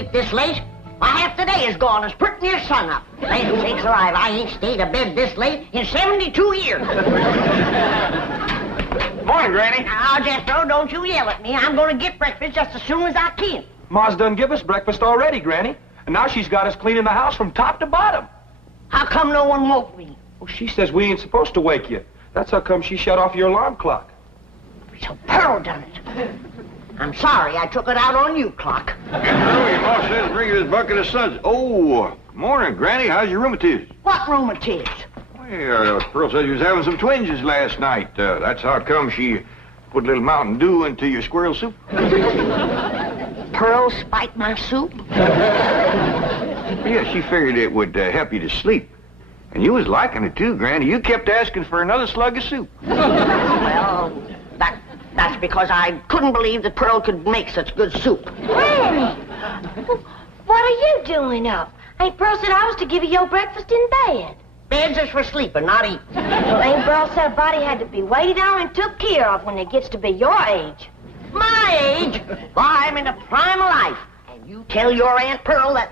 sleep this late. My half the day is gone as pretty near sun up. Land sakes alive, I ain't stayed abed this late in 72 years. Morning, Granny. Now, Jethro, don't you yell at me. I'm going to get breakfast just as soon as I can. Ma's done give us breakfast already, Granny. And now she's got us cleaning the house from top to bottom. How come no one woke me? Well, she says we ain't supposed to wake you. That's how come she shut off your alarm clock. So Pearl done it. I'm sorry I took it out on you, Clock. Your ma says bring you this bucket of suds. Oh, morning, Granny. How's your rheumatiz? What rheumatiz? Well, Pearl said you was having some twinges last night. That's how come she put a little Mountain Dew into your squirrel soup. Pearl spiked my soup? Yeah, she figured it would help you to sleep. And you was liking it too, Granny. You kept asking for another slug of soup. Well, that's because I couldn't believe that Pearl could make such good soup. Granny, what are you doing up? Aunt Pearl said I was to give you your breakfast in bed. Beds is for sleeping, not eating. Well, Aunt Pearl said a body had to be waited on and took care of when it gets to be your age. My age? Why, I'm in the prime of life. And you tell your Aunt Pearl that...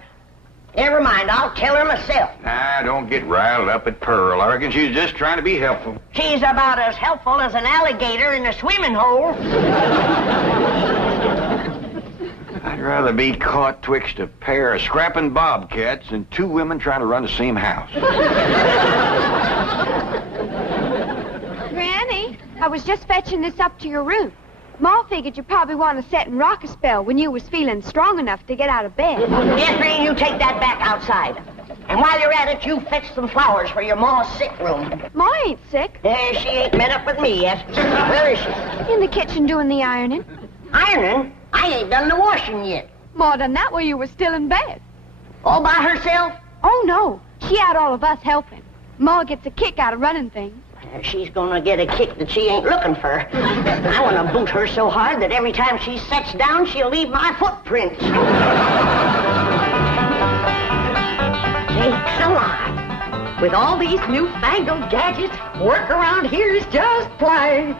Never mind, I'll tell her myself. Nah, don't get riled up at Pearl. I reckon she's just trying to be helpful. She's about as helpful as an alligator in a swimming hole. I'd rather be caught twixt a pair of scrapping bobcats than two women trying to run the same house. Granny, I was just fetching this up to your room. Ma figured you probably want to sit and rock a spell when you was feeling strong enough to get out of bed. Jeffrey, you take that back outside. And while you're at it, you fetch some flowers for your ma's sick room. Ma ain't sick. She ain't met up with me yet. Where is she? In the kitchen doing the ironing. Ironing? I ain't done the washing yet. Ma done that while you was still in bed. All by herself? Oh, no. She had all of us helping. Ma gets a kick out of running things. She's gonna get a kick that she ain't looking for. I wanna boot her so hard that every time she sets down, she'll leave my footprints. Sakes alive. With all these newfangled gadgets, work around here is just play.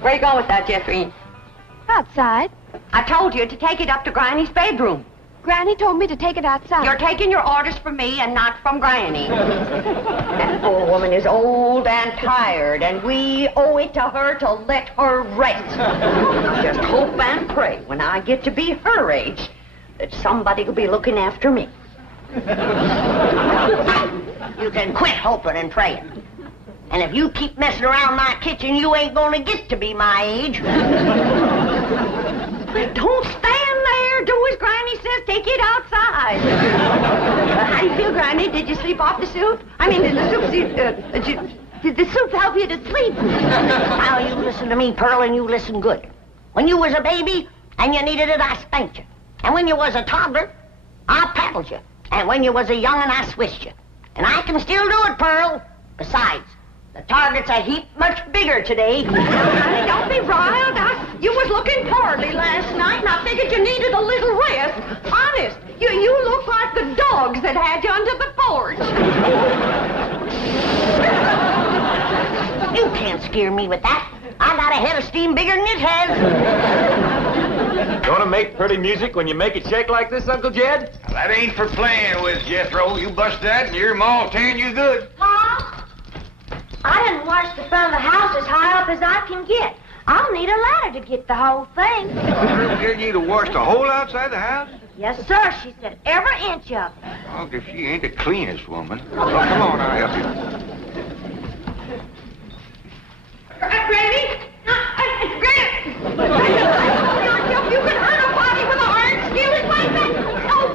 Where you going with that, Jeffrey? Outside. I told you to take it up to Granny's bedroom. Granny told me to take it outside. You're taking your orders from me and not from Granny. That poor woman is old and tired, and we owe it to her to let her rest. I just hope and pray when I get to be her age that somebody will be looking after me. You can quit hoping and praying. And if you keep messing around my kitchen, you ain't gonna get to be my age. Don't stand there. Do as Granny says. Take it outside. How do you feel, Granny? Did you sleep off the soup? I mean, did the soup help you to sleep? Now, you listen to me, Pearl, and you listen good. When you was a baby and you needed it, I spanked you. And when you was a toddler, I paddled you. And when you was a young'un, I swished you. And I can still do it, Pearl. Besides, the target's a heap much bigger today. Honey, don't be riled. You was looking poorly last night, and I figured you needed a little rest. Honest, you look like the dogs that had you under the porch. You can't scare me with that. I got a head of steam bigger than it has. Gonna make pretty music when you make it shake like this, Uncle Jed? That ain't for playing with, Jethro. You bust that and your ma'll tan you good. Ma, I didn't wash the front of the house as high up as I can get. I'll need a ladder to get the whole thing. You didn't need to wash the whole outside the house? Yes, sir. She said every inch of it. Oh, if she ain't the cleanest woman. Well, come on, I'll help you. Granny? Granny! You can hurt a body with an iron skillet like that? Oh,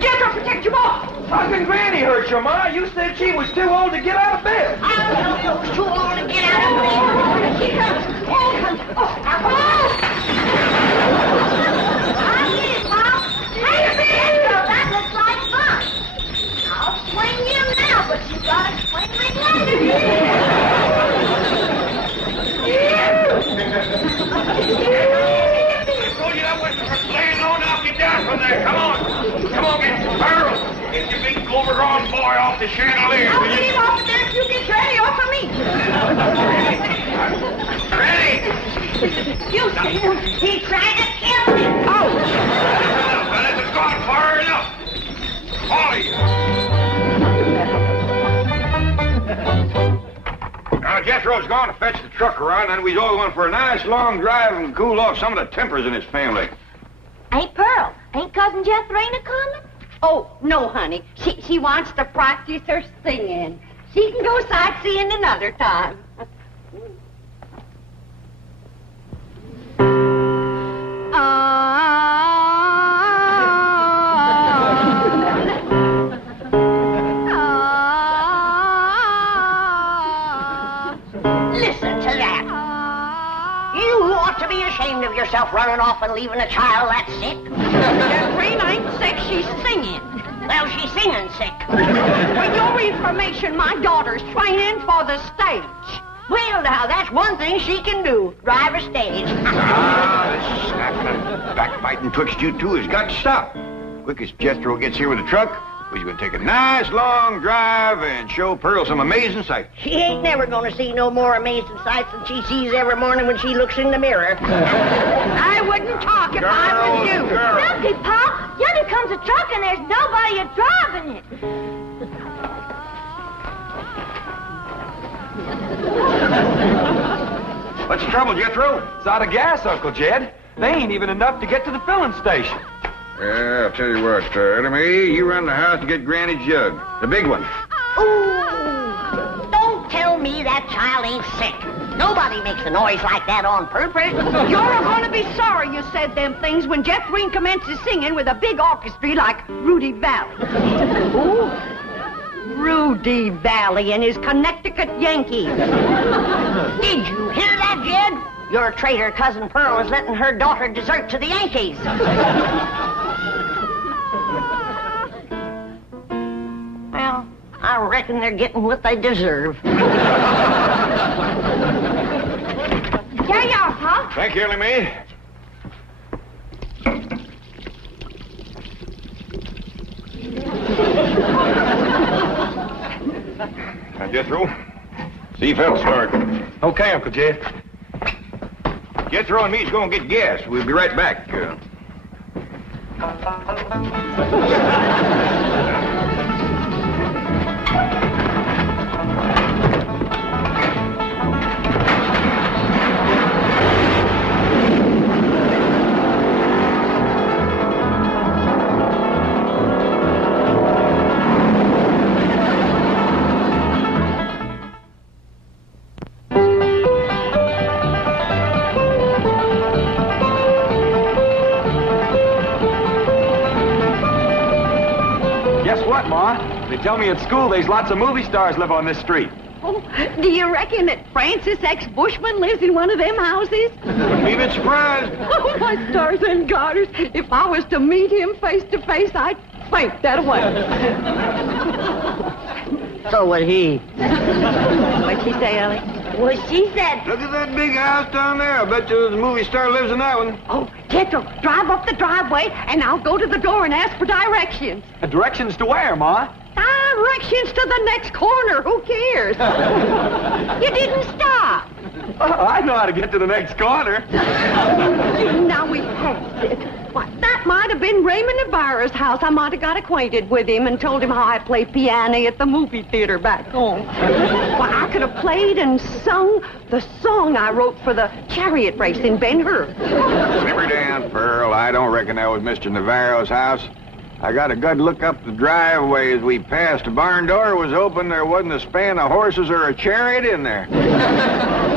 Jethro, protect your mom. How can Granny hurt your ma? You said she was too old to get out of bed. I was too old to get out of bed. I get it, Mom. Hey, Jethro, that looks like fun. I'll swing you now, but you gotta swing me later. I told you that wasn't for playing. No, now get down from there. Come on. Come on, get Pearl. Get your big overgrown boy off the chandelier. I'll get him off there if you get Granny off of me. Ready? You see him? He tried to kill me. Oh! howdy. Now, Jethro's gone to fetch the truck around, and we's all going for a nice long drive and cool off some of the tempers in his family. Hey, Pearl, ain't Cousin Jethrina coming? Oh, no, honey. She wants to practice her singing. She can go sightseeing another time. Listen to that. You ought to be ashamed of yourself running off and leaving a child that sick. Jethrina ain't sick, she's singing. Well, she's singing sick. For your information, my daughter's training for the stage. Well, now, that's one thing she can do, drive a stage. This snapping and backbiting twixt you two has got to stop. Quick as Jethro gets here with the truck, we're going to take a nice long drive and show Pearl some amazing sights. She ain't never gonna see no more amazing sights than she sees every morning when she looks in the mirror. I wouldn't talk if I was you. Look, Pop, yonder comes a truck and there's nobody driving it. What's the trouble, Jethro? It's out of gas, Uncle Jed. They ain't even enough to get to the filling station. Yeah, I'll tell you what, Ellie, you run the house to get Granny's jug. The big one. Ooh, don't tell me that child ain't sick. Nobody makes a noise like that on purpose. You're going to be sorry you said them things when Jethrina commences singing with a big orchestra like Rudy Valley. Ooh, Rudy Valley and his Connecticut Yankees. Did you hear that, Jed? Your traitor cousin Pearl is letting her daughter desert to the Yankees. Well, I reckon they're getting what they deserve. Here you are, Pop. Thank you, Ellie Mae. Now, Jethro, see if that'll start. Okay, Uncle Jed. Jethro and me's gonna get gas. We'll be right back. They tell me at school there's lots of movie stars live on this street. Oh, do you reckon that Francis X. Bushman lives in one of them houses? Wouldn't be a bit surprised. Oh, my stars and garters. If I was to meet him face to face, I'd faint that away. So would he. What'd she say, Ellie? Well, she said... Look at that big house down there. I bet you the movie star lives in that one. Oh, Jethro, drive up the driveway, and I'll go to the door and ask for directions. Directions to where, Ma? Directions to the next corner. Who cares? You didn't stop. I know how to get to the next corner. Now we passed it. Why, that might have been Raymond Ibarra's house. I might have got acquainted with him and told him how I play piano at the movie theater back home. Why, I could have played and sung the song I wrote for the chariot race in Ben-Hur. Simmer down, Pearl. I don't reckon that was Mr. Navarro's house. I got a good look up the driveway as we passed. The barn door was open. There wasn't a span of horses or a chariot in there.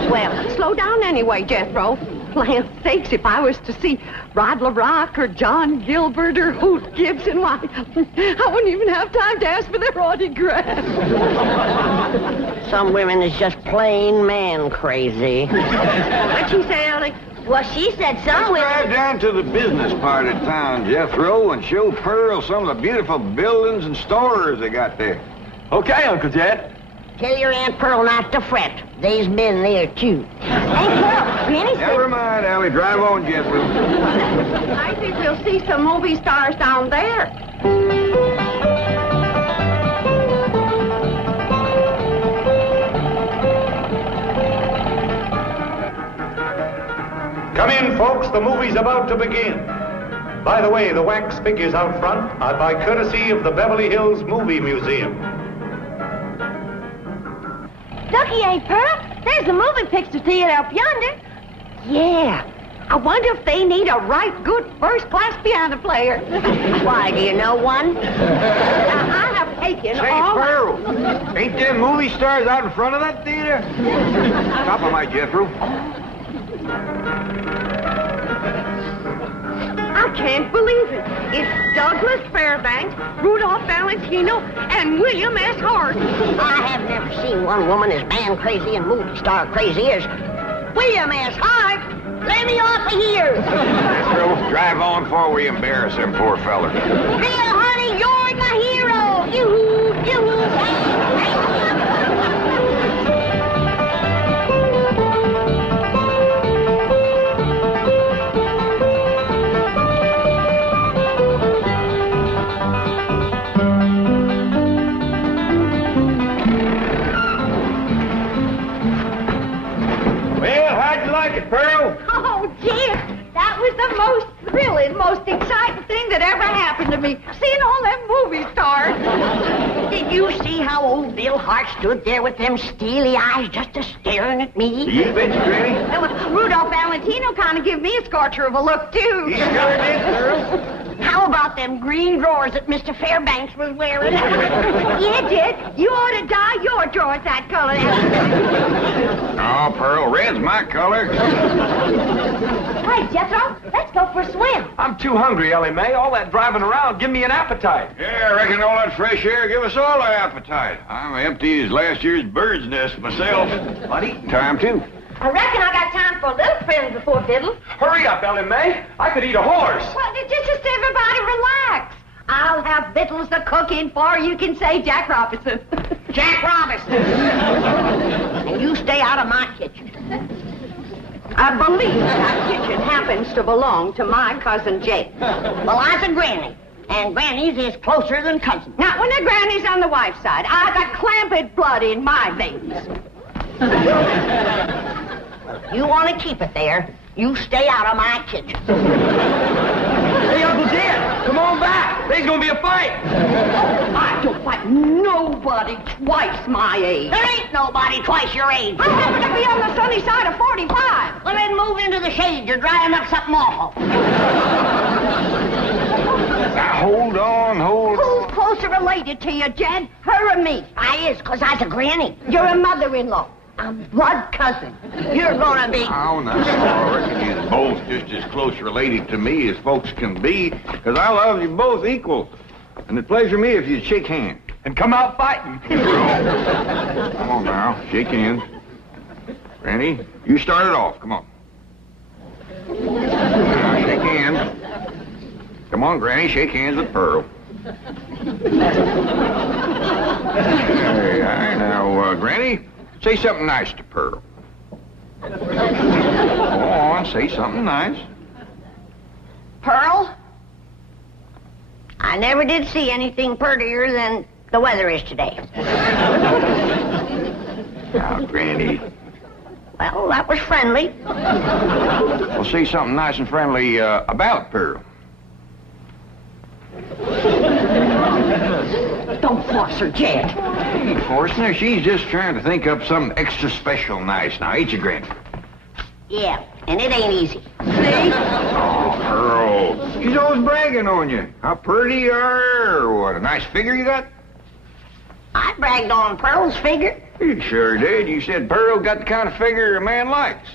Well, slow down anyway, Jethro. Land's sakes, if I was to see Rod LaRock or John Gilbert or Hoot Gibson, why, I wouldn't even have time to ask for their autograph. Some women is just plain man crazy. What'd she say, Ellie? Well, she said some Let's drive women... down to the business part of town, Jethro, and show Pearl some of the beautiful buildings and stores they got there. Okay, Uncle Jed. Tell your Aunt Pearl not to fret. They's been there, too. Hey, Pearl, Granny said... Never mind, Allie. Drive on, Jethro. I think we'll see some movie stars down there. Come in, folks. The movie's about to begin. By the way, the wax figures out front are by courtesy of the Beverly Hills Movie Museum. Ducky, ain't Pearl? There's a movie picture theater up yonder. Yeah. I wonder if they need a right good first-class piano player. Why, do you know one? I have taken Say, all... Pearl, ain't them movie stars out in front of that theater? Stop 'em, my Jethro. I can't believe it. It's Douglas Fairbanks, Rudolph Valentino, and William S. Hart. I have never seen one woman as man crazy and movie star crazy as William S. Hart. Let me off of here. Pearl, drive on before we embarrass them poor fellers. Bill, honey, you're my hero. Yoo-hoo, yoo-hoo, Well, how'd you like it, Pearl? Oh, Jim, that was the most thrilling, most exciting thing that ever happened to me. Seeing all them movie stars. Did you see how old Bill Hart stood there with them steely eyes just a-staring at me? You bet you, Granny. Rudolph Valentino kind of give me a scorcher of a look, too. He sure did, Pearl. How about them green drawers that Mr. Fairbanks was wearing? Yeah, Dick, you ought to dye your drawers that color. Oh, Pearl, red's my color. Hey, Jethro, let's go for a swim. I'm too hungry, Ellie Mae. All that driving around, give me an appetite. Yeah, I reckon all that fresh air give us all an appetite. I'm empty as last year's bird's nest myself. But eating time, too. I reckon I got time for a little friend before Biddle. Hurry up, Ellie Mae. I could eat a horse. Well, just everybody relax. I'll have victuals to cook in for you can say Jack Robinson. Jack Robinson. And you stay out of my kitchen. I believe that kitchen happens to belong to my cousin Jake. Well, I's a granny. And grannies is closer than cousins. Not when the granny's on the wife's side. I got clamped blood in my veins. You want to keep it there, you stay out of my kitchen. Hey, Uncle Jed, come on back. There's going to be a fight. I don't fight nobody twice my age. There ain't nobody twice your age. I happen to be on the sunny side of 45. Well, then move into the shade. You're drying up something awful. Now, hold on. Who's closer related to you, Jed? Her or me? I is, 'cause I's a granny. You're a mother-in-law. A blood cousin. You're gonna be... Oh, no. I reckon you're both just as close related to me as folks can be, 'cause I love you both equal. And it'd pleasure me if you'd shake hands. And come out fighting. Come on now, shake hands. Granny, you start it off. Come on. Now, shake hands. Come on, Granny, shake hands with Pearl. There you are. Now, Granny, say something nice to Pearl. Go on, say something nice. Pearl? I never did see anything prettier than the weather is today. Now, Granny. Well, that was friendly. Well, say something nice and friendly about Pearl. Don't force her, Jed. Of course, now, she's just trying to think up something extra special nice. Now, ain't you, Granny? Yeah, and it ain't easy. See? Oh, Pearl. She's always bragging on you. How pretty you are, or what a nice figure you got. I bragged on Pearl's figure. You sure did. You said Pearl got the kind of figure a man likes.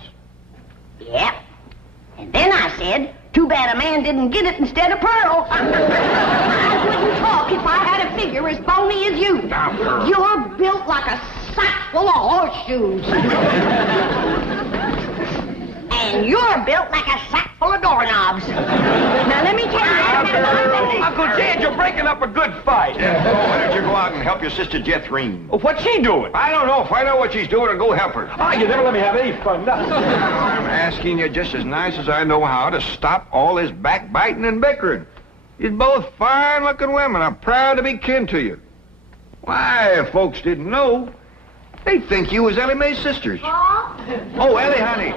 Yep. And then I said, too bad a man didn't get it instead of Pearl. I wouldn't talk if I had a figure as bony as you. Now, Pearl. You're built like a sack full of horseshoes. And you're built like a sack full of doorknobs. Now, let me tell you... Uncle Jed, you're breaking up a good fight. Why don't you go out and help your sister Jethrine? Well, what's she doing? I don't know. Find out what she's doing and go help her. Ah, you never let me have any fun. I'm asking you just as nice as I know how to stop all this backbiting and bickering. You're both fine-looking women. I'm proud to be kin to you. Why, if folks didn't know, they'd think you was Ellie Mae's sisters. Oh, Ellie, honey.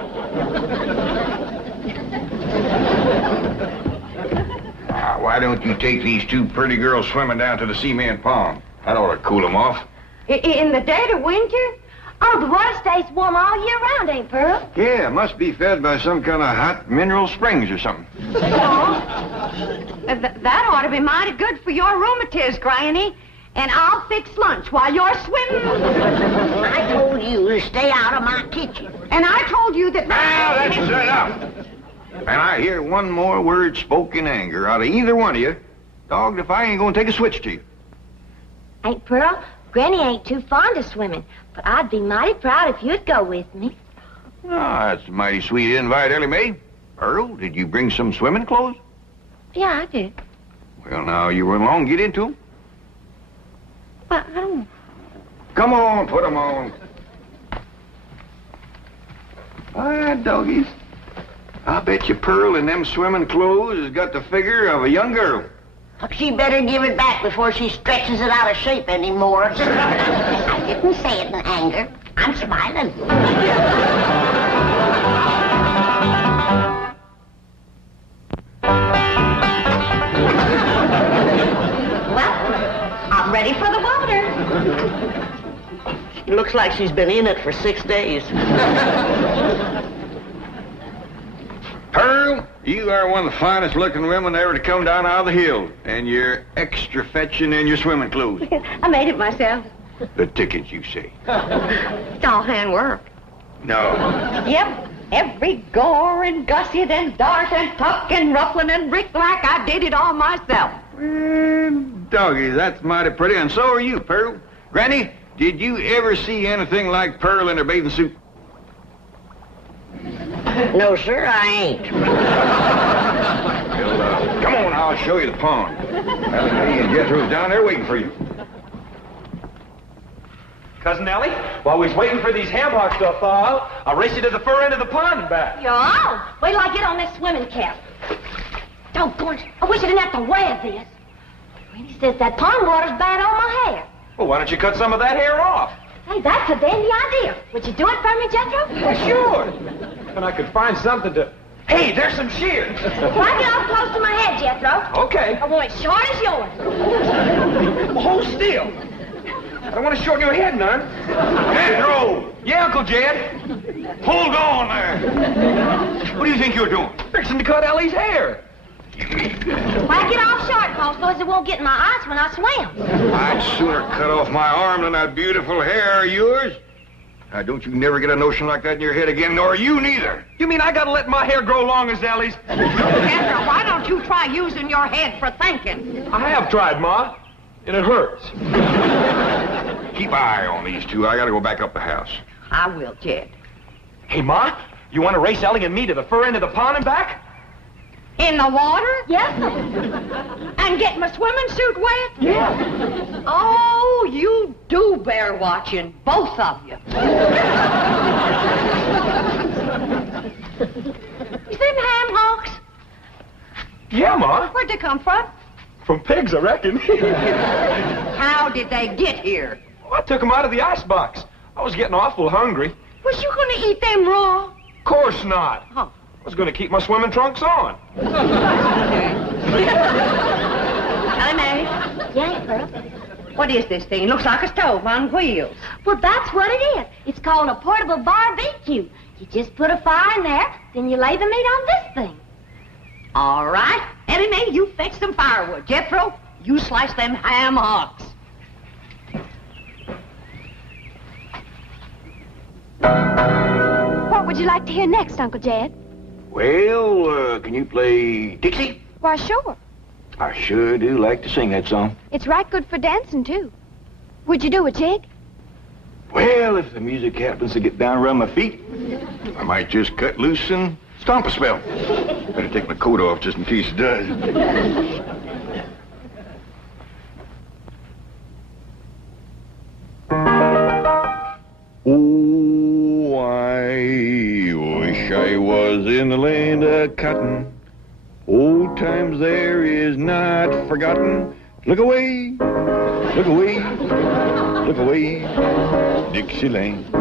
Why don't you take these two pretty girls swimming down to the cement pond? That ought to cool them off. In the dead of winter? Oh, the water stays warm all year round, ain't Pearl? Yeah, must be fed by some kind of hot mineral springs or something. That ought to be mighty good for your rheumatiz, Granny. And I'll fix lunch while you're swimming. I told you to stay out of my kitchen. And I told you that... Now, that's enough. And I hear one more word spoke in anger out of either one of you, dogged if I ain't gonna take a switch to you. Ain't Pearl? Granny ain't too fond of swimming, but I'd be mighty proud if you'd go with me. Oh, that's a mighty sweet invite, Ellie Mae. Earl, did you bring some swimming clothes? Yeah, I did. Well, now, you run along, get into them. Well, I don't... Come on, put them on. All right, doggies. I bet you Pearl in them swimming clothes has got the figure of a young girl. She better give it back before she stretches it out of shape anymore. I didn't say it in anger. I'm smiling. Well, I'm ready for the water. It looks like she's been in it for 6 days. Pearl, you are one of the finest looking women ever to come down out of the hill. And you're extra fetching in your swimming clothes. I made it myself. The tickets, you say? It's all handwork. No. Yep. Every gore and gusset and dart and tuck and ruffling and brick-like, I did it all myself. Doggy, that's mighty pretty, and so are you, Pearl. Granny, did you ever see anything like Pearl in her bathing suit? No, sir, I ain't. Well, come on, I'll show you the pond. Ellie Mae and Jethro's down there waiting for you. Cousin Ellie, while we was waiting for these ham hocks to thaw out, I'll race you to the fur end of the pond and back. Yo, wait till I get on this swimming cap. Doggone it, I wish I didn't have to wear this. Granny says that pond water's bad on my hair. Well, why don't you cut some of that hair off? Hey, that's a dandy idea. Would you do it for me, Jethro? Well, sure. And I could find something to... Hey, there's some shears. Why get off close to my head, Jethro? Okay. I want it short as yours. Well, hold still. I don't want to shorten your head none. Jethro! Yeah, Uncle Jed. Hold on there. What do you think you're doing? Fixing to cut Ellie's hair. Why get off short, Paul, so as it won't get in my eyes when I swim? I'd sooner cut off my arm than that beautiful hair of yours. Now, don't you never get a notion like that in your head again, nor you neither. You mean I gotta let my hair grow long as Ellie's? Jethro, why don't you try using your head for thinking? I have tried, Ma, and it hurts. Keep an eye on these two. I gotta go back up the house. I will, Jed. Hey, Ma, you want to race Ellie and me to the fur end of the pond and back? In the water? Yes, sir. And get my swimming suit wet? Yeah. Oh, you do bear watching, both of you. You see them ham hocks? Yeah, Ma. Where'd they come from? From pigs, I reckon. How did they get here? Well, I took them out of the icebox. I was getting awful hungry. Was you going to eat them raw? Of course not. Huh. I was going to keep my swimming trunks on. Ellie Mae, Yeah, Pearl. what is this thing? Looks like a stove on wheels. Well, that's what it is. It's called a portable barbecue. You just put a fire in there, then you lay the meat on this thing. All right. Ellie Mae, you fetch some firewood. Jethro, you slice them ham hocks. What would you like to hear next, Uncle Jed? Well, can you play Dixie? Why, sure. I sure do like to sing that song. It's right good for dancing, too. Would you do a jig? Well, if the music happens to get down around my feet, I might just cut loose and stomp a spell. Better take my coat off just in case it does. Oh, I wish I was in the land of cotton. Old times there is not forgotten. Look away, look away, look away, Dixieland.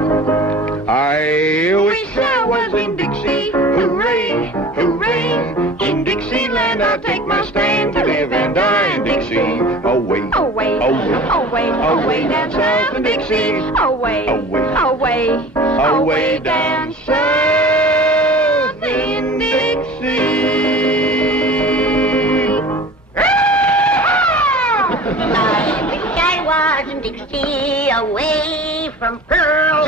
I wish I was in Dixie. Hooray, hooray. In Dixieland I'll take my stand to live and die in Dixie. Away, Away, away, away down south in Dixie. Away, away, away down south in Dixie. I was in Dixie, away from Pearl.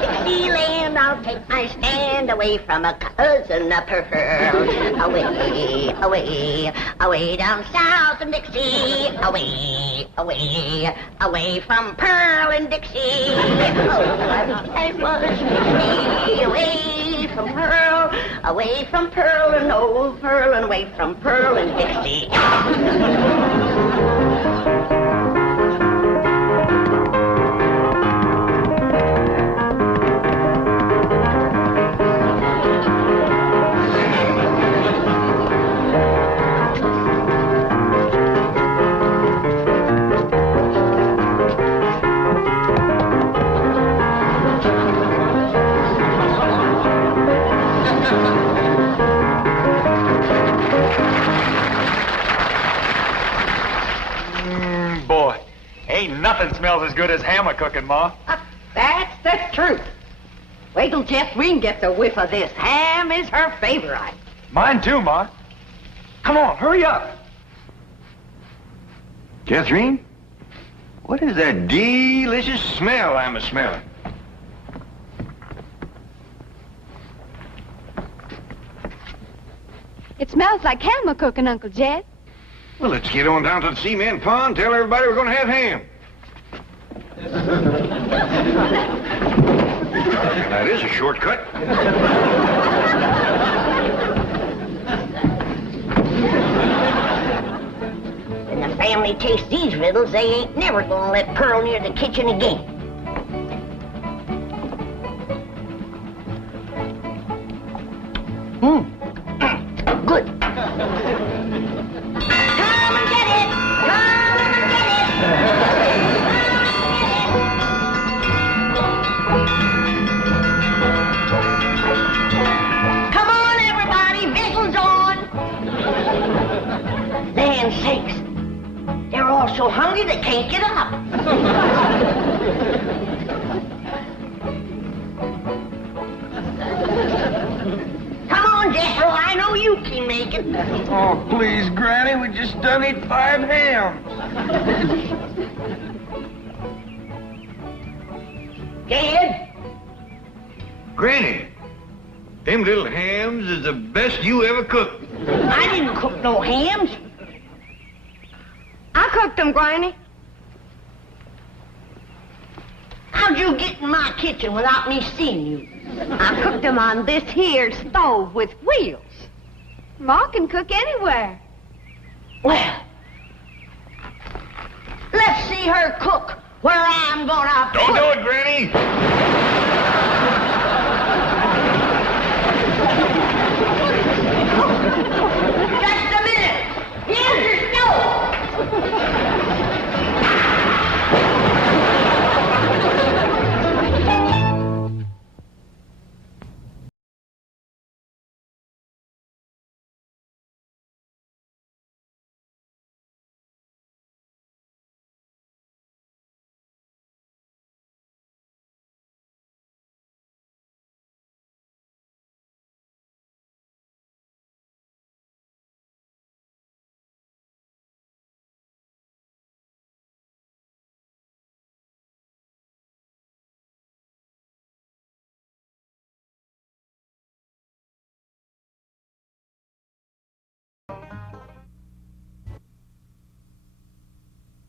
Dixieland, I'll take my stand away from a cousin of Pearl. Away, away, away down south in Dixie. Away, away, away from Pearl and Dixie. Oh, I was in Dixie, away from Pearl and old Pearl, and away from Pearl and Dixie. Boy, ain't nothing smells as good as hammer cooking, Ma. That's the truth. Wait till Jeffreen gets a whiff of this. Ham is her favorite. Mine too, Ma. Come on, hurry up. Catherine, what is that delicious smell I'm a-smelling? It smells like ham cooking, Uncle Jed. Well, let's get on down to the cement pond, tell everybody we're gonna have ham. That is a shortcut. When the family tastes these riddles, they ain't never gonna let Pearl near the kitchen again. Good. Come and get it! Come and get it! Come on, everybody! Victuals on! Land sakes! They're all so hungry they can't get up. Come on, Jethro, I know you can make it. Oh, please, Granny, we just done eat 5 hams. Dad? Granny, them little hams is the best you ever cooked. I didn't cook no hams. I cooked them, Granny. How'd you get in my kitchen without me seeing you? I cooked them on this here stove with wheels. Ma can cook anywhere. Well, let's see her cook where I'm gonna Don't put do it, Granny.